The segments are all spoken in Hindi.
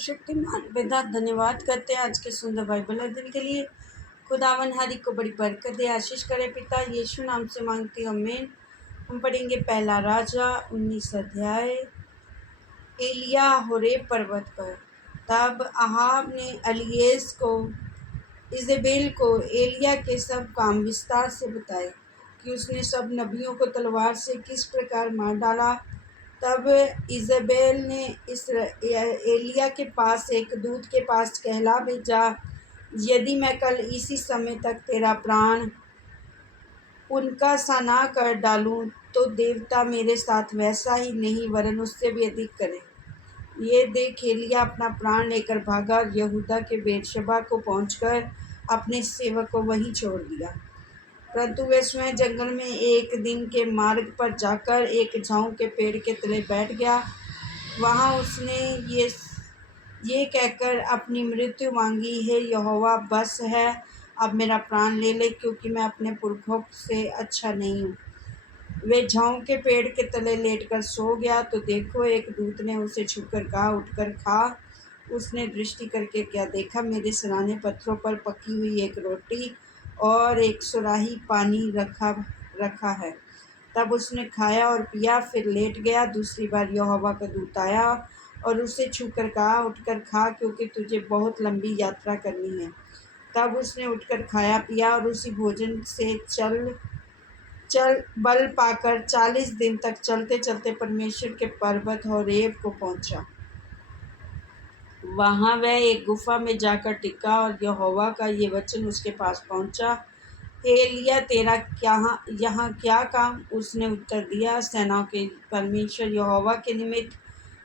सर्वशक्तिमान पिता धन्यवाद करते हैं आज के सुंदर बाइबल अध्ययन के लिए। खुदावन हर एक को बड़ी बरकत दे, आशीष करे। पिता यीशु नाम से मांगती हूँ, आमीन। हम पढ़ेंगे पहला राजा 19 अध्याय। एलिया होरेब पर्वत पर। तब अहाब ने अलियेज को इजेबेल को एलिया के सब काम विस्तार से बताए कि उसने सब नबियों को तलवार से किस प्रकार मार डाला। तब इजेबेल ने एलिया के पास एक दूत के पास कहला भेजा, यदि मैं कल इसी समय तक तेरा प्राण उनका सा ना कर डालूं तो देवता मेरे साथ वैसा ही नहीं वरन उससे भी अधिक करे। ये देख एलिया अपना प्राण लेकर भागा और यहूदा के बेरशेबा को पहुंचकर अपने सेवक को वहीं छोड़ दिया। परंतु वह स्वयं जंगल में एक दिन के मार्ग पर जाकर एक झाऊ के पेड़ के तले बैठ गया। वहाँ उसने ये कहकर अपनी मृत्यु मांगी, हे यहोवा, बस है, अब मेरा प्राण ले ले, क्योंकि मैं अपने पुरखों से अच्छा नहीं हूँ। वे झाऊ के पेड़ के तले लेटकर सो गया तो देखो, एक दूत ने उसे छूकर कहा, उठकर खा। उसने दृष्टि करके क्या देखा, मेरे सिरहाने पत्थरों पर पकी हुई एक रोटी और एक सुराही पानी रखा है। तब उसने खाया और पिया, फिर लेट गया। दूसरी बार यहोवा का दूत आया और उसे छूकर कहा, उठकर खा, क्योंकि तुझे बहुत लंबी यात्रा करनी है। तब उसने उठकर खाया पिया और उसी भोजन से चल बल पाकर 40 दिन तक चलते चलते परमेश्वर के पर्वत होरेब को पहुंचा। वहाँ वह एक गुफा में जाकर टिका और यहोवा का ये वचन उसके पास पहुंचा, हे एलिया, तेरा यहाँ क्या काम? उसने उत्तर दिया, सेनाओं के परमेश्वर यहोवा के निमित्त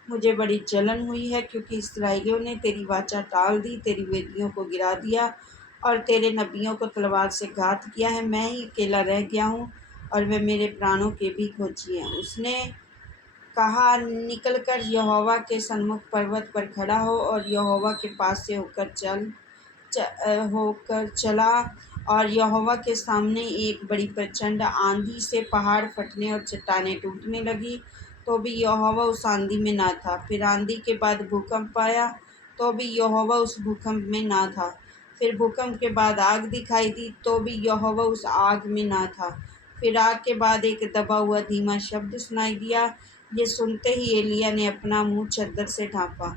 मुझे बड़ी जलन हुई है, क्योंकि इस्राएलियों ने तेरी वाचा टाल दी, तेरी वेदियों को गिरा दिया और तेरे नबियों को तलवार से घात किया है। मैं ही अकेला रह गया हूँ और वे मेरे प्राणों के भी खोजी हैं। उसने कहा, निकलकर यहोवा के सन्मुख पर्वत पर खड़ा हो। और यहोवा के पास से होकर चला और यहोवा के सामने एक बड़ी प्रचंड आंधी से पहाड़ फटने और चट्टानें टूटने लगी, तो भी यहोवा उस आंधी में ना था। फिर आंधी के बाद भूकंप आया, तो भी यहोवा उस भूकंप में ना था। फिर भूकंप के बाद आग दिखाई दी, तो भी यहोवा उस आग में ना था। फिर आग के बाद एक दबा हुआ धीमा शब्द सुनाई दिया। ये सुनते ही एलिया ने अपना मुंह चद्दर से ढांपा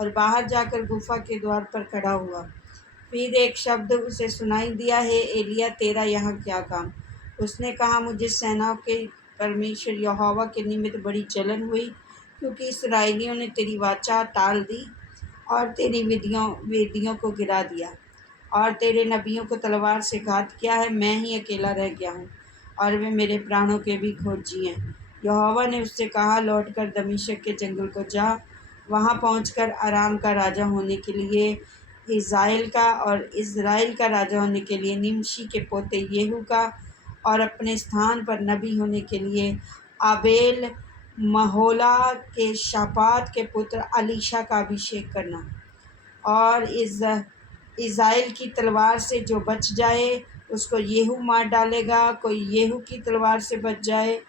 और बाहर जाकर गुफा के द्वार पर खड़ा हुआ। फिर एक शब्द उसे सुनाई दिया, हे एलिया, तेरा यहाँ क्या काम? उसने कहा, मुझे सेनाओं के परमेश्वर यहोवा के निमित्त बड़ी जलन हुई, क्योंकि इस्राएलियों ने तेरी वाचा टाल दी और तेरी वेदियों को गिरा दिया और तेरे नबियों को तलवार से घात किया है। मैं ही अकेला रह गया हूँ और वे मेरे प्राणों के भी खोजी हैं। यहोवा ने उससे कहा, लौटकर दमिश्क के जंगल को जा। वहाँ पहुंचकर अराम का राजा होने के लिए इज़राइल का राजा होने के लिए निमशी के पोते येहू का और अपने स्थान पर नबी होने के लिए आबेल महोला के शापात के पुत्र अलीशा का अभिषेक करना। और इज़राइल की तलवार से जो बच जाए उसको येहू मार डालेगा, कोई येहू की तलवार से बच जाए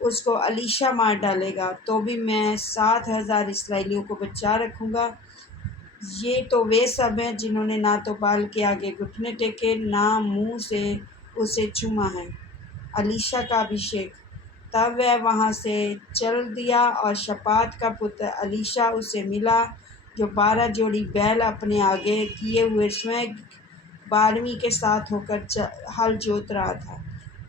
उसको अलीशा मार डालेगा, तो भी मैं 7,000 इस्राएलियों को बचा रखूँगा। ये तो वे सब हैं जिन्होंने ना तो बाल के आगे घुटने टेके, ना मुंह से उसे चूमा है। अलीशा का अभिषेक। तब वह वहाँ से चल दिया और शपात का पुत्र अलीशा उसे मिला, जो 12 जोड़ी बैल अपने आगे किए हुए स्वयं 12वीं के साथ होकर हल जोत रहा था।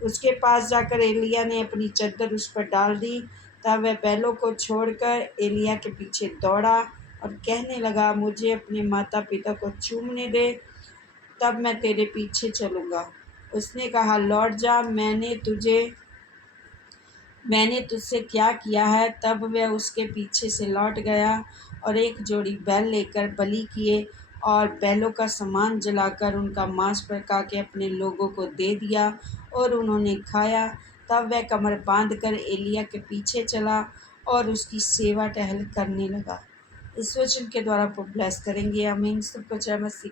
उसके पास जाकर एलिया ने अपनी चद्दर उस पर डाल दी। तब वह बैलों को छोड़कर एलिया के पीछे दौड़ा और कहने लगा, मुझे अपने माता पिता को चूमने दे, तब मैं तेरे पीछे चलूँगा। उसने कहा, लौट जा, मैंने तुझसे क्या किया है? तब वह उसके पीछे से लौट गया और एक जोड़ी बैल लेकर बलि किए और बैलों का सामान जलाकर उनका मांस पका के अपने लोगों को दे दिया और उन्होंने खाया। तब वह कमर बांधकर एलिया के पीछे चला और उसकी सेवा टहल करने लगा। इस वचन के द्वारा आपको ब्लेस करेंगे। आमीन। सबको जय मसीह।